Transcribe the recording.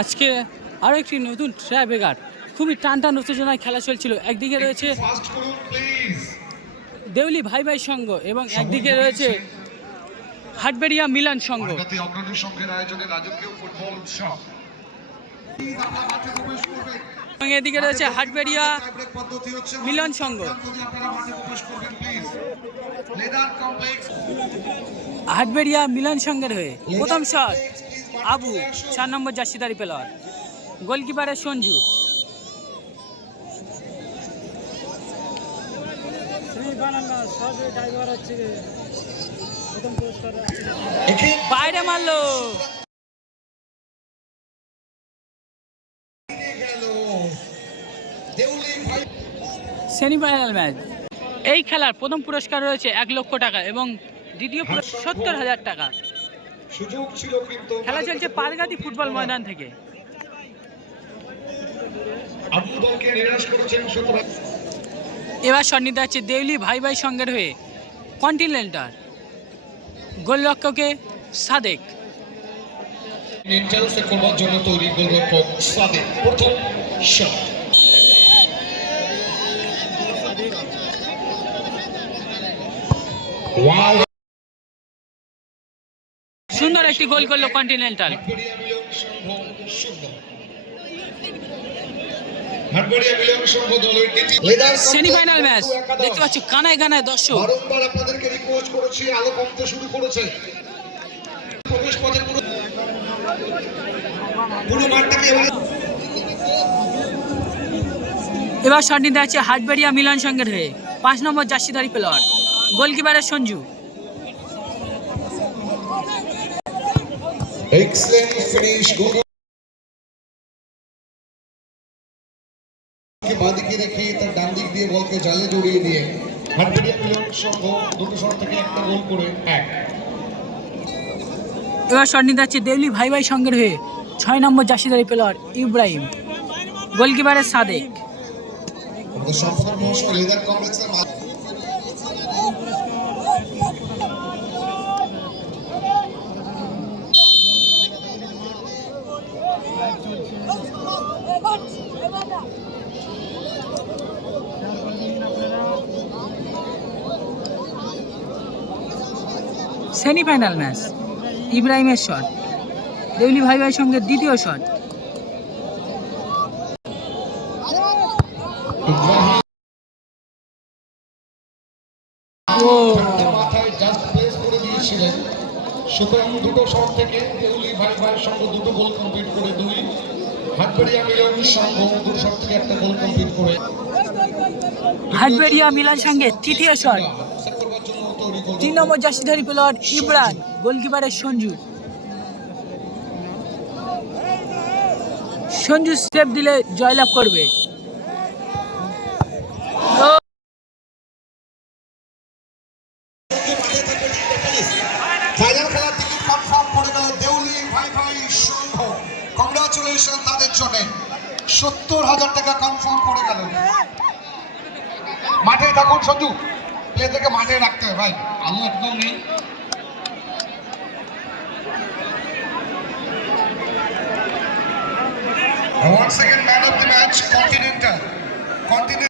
আজকে আরও একটি নতুন ট্রাইবেগার খুবই টান টান উত্তেজনায় খেলা চলছিল। একদিকে রয়েছে. দেউলি ভাই ভাই সংঘ এবং একদিকে রয়েছে হাটবেড়িয়া মিলান সংঘ। অগ্রণী সংঘের আয়োজনে রাজকীয় ফুটবল উৎসব এবং এদিকে রয়েছে হাটবেড়িয়া মিলন সংঘ। হাটবেড়িয়া মিলান সংঘের হয়ে প্রথম শট। আবু চার নম্বর জার্সিদারি প্লেয়ার। গোলকিপারের সঞ্জু। বাইরে মারলো। সেমিফাইনাল ম্যাচ এই খেলার প্রথম পুরস্কার রয়েছে এক লক্ষ টাকা এবং দ্বিতীয় পুরস্কার সত্তর হাজার টাকা। খেলা চলছে পারগাতি ফুটবল ময়দান থেকে। এবার সন্নিধা আছে দেউলি ভাই ভাই সঙ্গের হয়ে কন্টিনেন্টাল। গোলরক্ষকে সাদেক। করবার জন্য তৈরি গোলরক্ষক সাদেক। প্রথম শট সুন্দর একটি গোল করল কন্টিনেন্টাল সেমিফাইনাল ম্যাচ। দেখতে পাচ্ছ কানায় কানায় দর্শক। বারংবার আপনাদেরকে রিকোয়েস্ট করেছি আলো কমতে শুরু করেছে। প্রবেশ পথে পুরো পুরো মাঠটাকে এবারে এবার সন্নিধি আছে হাটবেড়িয়া মিলন সংঘের হয়ে। পাঁচ নম্বর জার্সিধারী প্লেয়ার গোলকিপারের সঞ্জু। বাঁদিকে রেখে তার ডান দিক দিয়ে বলকে জালে জড়িয়ে দিয়ে হাটগড়িয়া মিলন সংঘ দুটো শট থেকে একটা গোল করে এক। এবার সন্নিধি আছে দেউলি ভাই ভাই সংঘের হয়ে ছয় নম্বর জার্সিধারী প্লেয়ার ইব্রাহিম। গোলকিপারের সাদেক। আমাদের লেদার কমপ্লেক্সের সেমিফাইনাল ম্যাচ ইব্রাহিমের শট দেউলি ভাই ভাই সঙ্গে দ্বিতীয় শট সুতরাং দুটো শট থেকে দেউলি ভাই ভাই সঙ্গে দুটো গোল কমপ্লিট করে দুই হাটবাড়িয়া মিলন মিলান সঙ্গে তৃতীয় শট। তিন নম্বর জার্সিধারী প্লেয়ার ইমরান, গোলকিপারের সঞ্জু। সঞ্জু স্টেপ দিলে জয়লাভ করবে। কংগ্রাচুলেশন তাদের জন্য সত্তর হাজার টাকা কনফার্ম করে গেল মাঠে থাকুন সঞ্জু এদেরকে মাঠে রাখতে হবে ভাই আমি একদম নেই Once again, man of the match, Continental. Continental.